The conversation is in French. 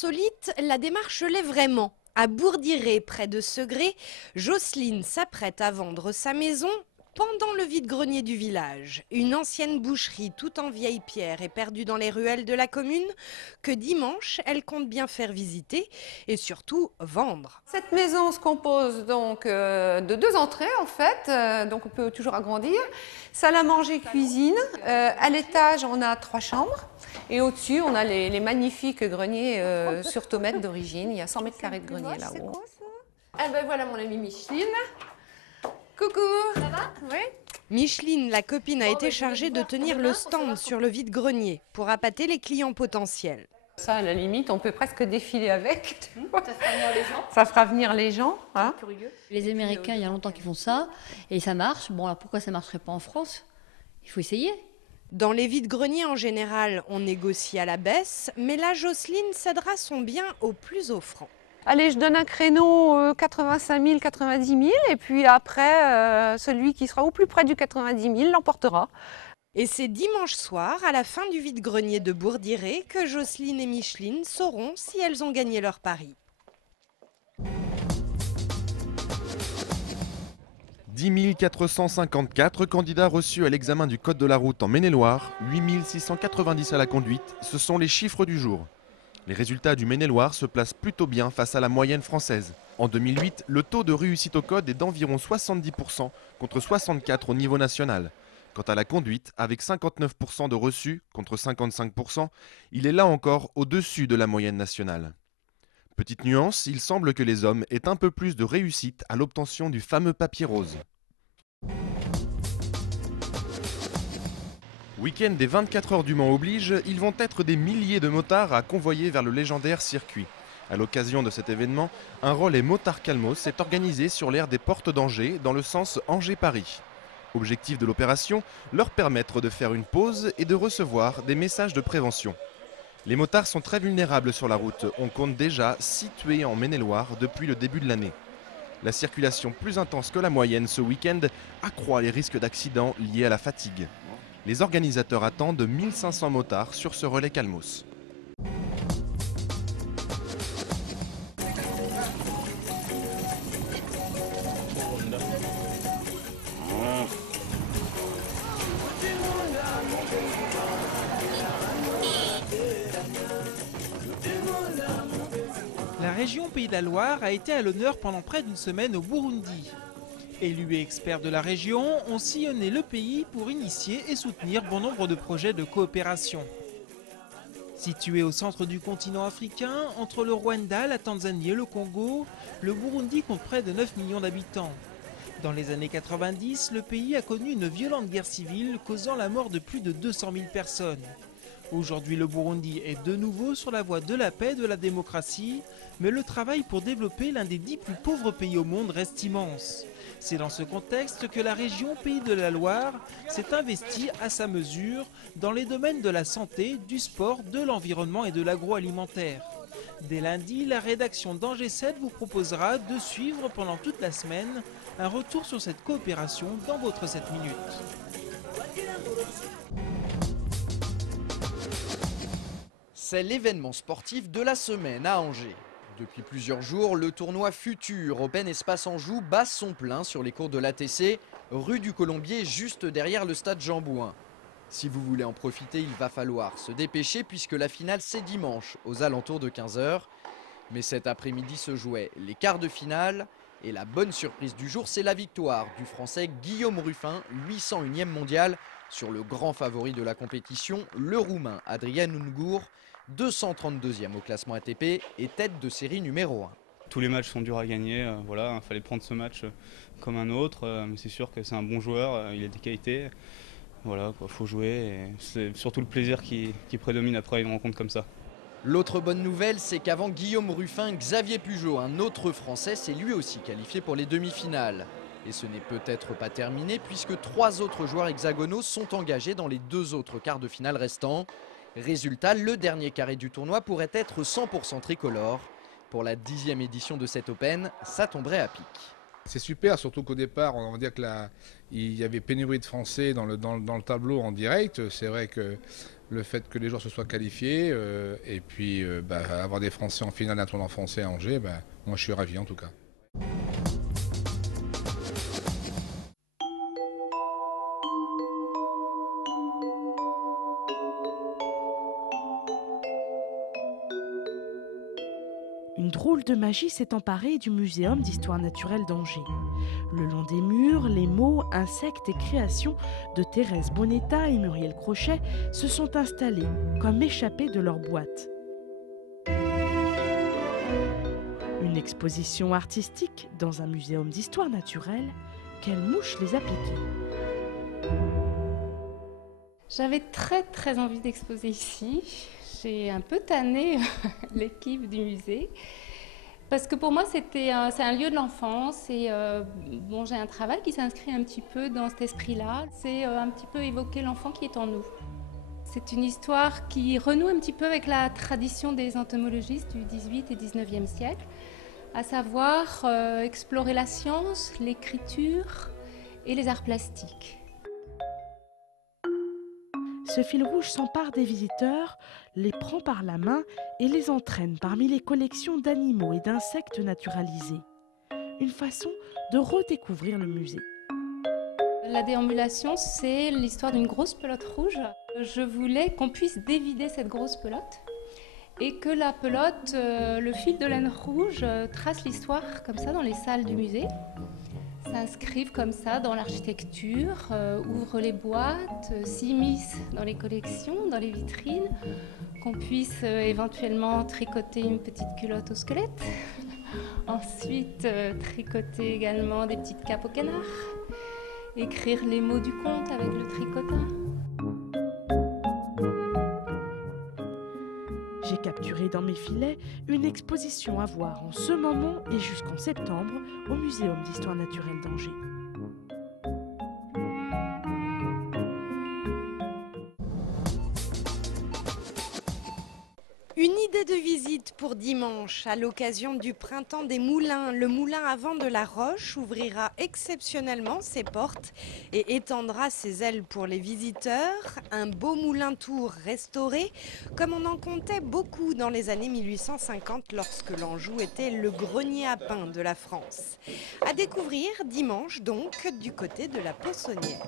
insolite, la démarche l'est vraiment. À Bourdiré, près de Segré, Jocelyne s'apprête à vendre sa maison pendant le vide-grenier du village. Une ancienne boucherie tout en vieille pierre est perdue dans les ruelles de la commune que dimanche, elle compte bien faire visiter et surtout vendre. Cette maison se compose donc de 2 entrées en fait, donc on peut toujours agrandir. Salle à manger, cuisine. À l'étage, on a 3 chambres. Et au-dessus, on a les magnifiques greniers sur Tomette d'origine. Il y a 100 mètres carrés de grenier là-haut. Eh ben voilà mon amie Micheline. Coucou. Ça va? Oui. Micheline, la copine, a été chargée de tenir le stand sur le vide-grenier pour appâter les clients potentiels. Ça, à la limite, on peut presque défiler avec. Ça fera venir les gens. Ça fera venir les gens. Hein. Curieux. Les Américains, il y a longtemps qu'ils font ça, et ça marche. Bon, alors pourquoi ça ne marcherait pas en France? Il faut essayer. Dans les vides-greniers en général, on négocie à la baisse, mais là, Jocelyne cédera son bien au plus offrant. Allez, je donne un créneau 85 000, 90 000, et puis après, celui qui sera au plus près du 90 000 l'emportera. Et c'est dimanche soir, à la fin du vide-grenier de Bourdiré, que Jocelyne et Micheline sauront si elles ont gagné leur pari. 10 454 candidats reçus à l'examen du Code de la route en Maine-et-Loire, 8 690 à la conduite, ce sont les chiffres du jour. Les résultats du Maine-et-Loire se placent plutôt bien face à la moyenne française. En 2008, le taux de réussite au code est d'environ 70% contre 64% au niveau national. Quant à la conduite, avec 59% de reçus contre 55%, il est là encore au-dessus de la moyenne nationale. Petite nuance, il semble que les hommes aient un peu plus de réussite à l'obtention du fameux papier rose. Week-end des 24 heures du Mans oblige, ils vont être des milliers de motards à convoyer vers le légendaire circuit. À l'occasion de cet événement, un relais motard Calmos est organisé sur l'aire des Portes d'Angers dans le sens Angers-Paris. Objectif de l'opération, leur permettre de faire une pause et de recevoir des messages de prévention. Les motards sont très vulnérables sur la route. On compte déjà 6 tués en Maine-et-Loire depuis le début de l'année. La circulation plus intense que la moyenne ce week-end accroît les risques d'accidents liés à la fatigue. Les organisateurs attendent 1500 motards sur ce relais Calmos. La région Pays de la Loire a été à l'honneur pendant près d'une semaine au Burundi. Élus et experts de la région ont sillonné le pays pour initier et soutenir bon nombre de projets de coopération. Situé au centre du continent africain, entre le Rwanda, la Tanzanie et le Congo, le Burundi compte près de 9 millions d'habitants. Dans les années 90, le pays a connu une violente guerre civile causant la mort de plus de 200 000 personnes. Aujourd'hui, le Burundi est de nouveau sur la voie de la paix et de la démocratie, mais le travail pour développer l'un des 10 plus pauvres pays au monde reste immense. C'est dans ce contexte que la région Pays de la Loire s'est investie à sa mesure dans les domaines de la santé, du sport, de l'environnement et de l'agroalimentaire. Dès lundi, la rédaction d'Angers 7 vous proposera de suivre pendant toute la semaine un retour sur cette coopération dans votre 7 minutes. C'est l'événement sportif de la semaine à Angers. Depuis plusieurs jours, le tournoi Futur Open Espace Anjou bat son plein sur les cours de l'ATC, rue du Colombier, juste derrière le stade Jean Bouin. Si vous voulez en profiter, il va falloir se dépêcher puisque la finale c'est dimanche, aux alentours de 15 h. Mais cet après-midi se jouaient les quarts de finale et la bonne surprise du jour, c'est la victoire du Français Guillaume Ruffin, 801e mondial, sur le grand favori de la compétition, le Roumain Adrian Unggur, 232e au classement ATP et tête de série numéro 1. Tous les matchs sont durs à gagner, voilà, il fallait prendre ce match comme un autre, mais c'est sûr que c'est un bon joueur, il a des qualités, voilà, faut jouer, et c'est surtout le plaisir qui prédomine après une rencontre comme ça. L'autre bonne nouvelle, c'est qu'avant Guillaume Ruffin, Xavier Pujol, un autre Français, s'est lui aussi qualifié pour les demi-finales. Et ce n'est peut-être pas terminé puisque 3 autres joueurs hexagonaux sont engagés dans les 2 autres quarts de finale restants. Résultat, le dernier carré du tournoi pourrait être 100% tricolore. Pour la 10e édition de cet Open, ça tomberait à pic. C'est super, surtout qu'au départ, on va dire que il y avait pénurie de Français dans le tableau en direct. C'est vrai que le fait que les joueurs se soient qualifiés et puis avoir des Français en finale d'un tournoi français à Angers, moi je suis ravi en tout cas. Une drôle de magie s'est emparée du Muséum d'histoire naturelle d'Angers. Le long des murs, les mots, insectes et créations de Thérèse Bonetta et Muriel Crochet se sont installés comme échappés de leur boîte. Une exposition artistique dans un muséum d'histoire naturelle, quelle mouche les a piqués? J'avais très envie d'exposer ici. J'ai un peu tanné l'équipe du musée parce que pour moi c'est un lieu de l'enfance et bon, j'ai un travail qui s'inscrit un petit peu dans cet esprit-là. C'est un petit peu évoquer l'enfant qui est en nous. C'est une histoire qui renoue un petit peu avec la tradition des entomologistes du 18 et 19e siècle, à savoir explorer la science, l'écriture et les arts plastiques. Ce fil rouge s'empare des visiteurs, les prend par la main et les entraîne parmi les collections d'animaux et d'insectes naturalisés. Une façon de redécouvrir le musée. La déambulation, c'est l'histoire d'une grosse pelote rouge. Je voulais qu'on puisse dévider cette grosse pelote et que la pelote, le fil de laine rouge, trace l'histoire comme ça dans les salles du musée. S'inscrivent comme ça dans l'architecture, ouvrent les boîtes, s'immiscent dans les collections, dans les vitrines, qu'on puisse éventuellement tricoter une petite culotte au squelette, ensuite tricoter également des petites capes au canard, écrire les mots du conte avec le tricotin. J'ai capturé dans mes filets une exposition à voir en ce moment et jusqu'en septembre au Muséum d'histoire naturelle d'Angers. Une idée de visite pour dimanche à l'occasion du printemps des moulins. Le moulin à vent de la Roche ouvrira exceptionnellement ses portes et étendra ses ailes pour les visiteurs. Un beau moulin tour restauré comme on en comptait beaucoup dans les années 1850 lorsque l'Anjou était le grenier à pain de la France. À découvrir dimanche donc du côté de la Poissonnière.